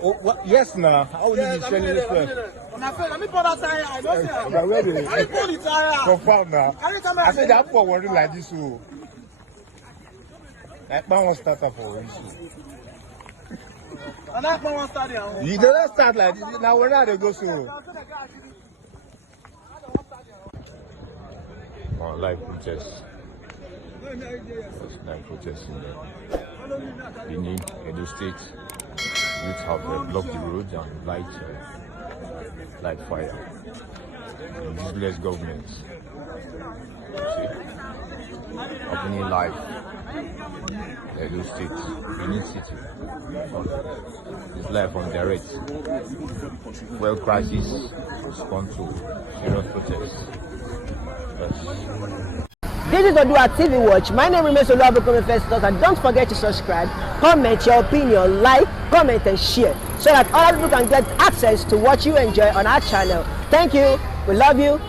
Oh, what? Yes, now. How will you be selling it? Let me put that tire. I don't see. I'm ready. I pull the tire. Confirm now. I said that for one like this. So, that man won't start up for you. And that man won't start. You don't start like this. Now we're not to go so. Live protests. Live protests in the Benin, Edo State. Youth have blocked the roads and light fire. Useless governments. Happening live. Edo State, Benin City. It's live on direct. Fuel crisis respond to serious protests. This is OĽUA TV Watch. My name remains Festus, and don't forget to subscribe, comment your opinion, like, comment and share so that other people can get access to what you enjoy on our channel. Thank you. We love you.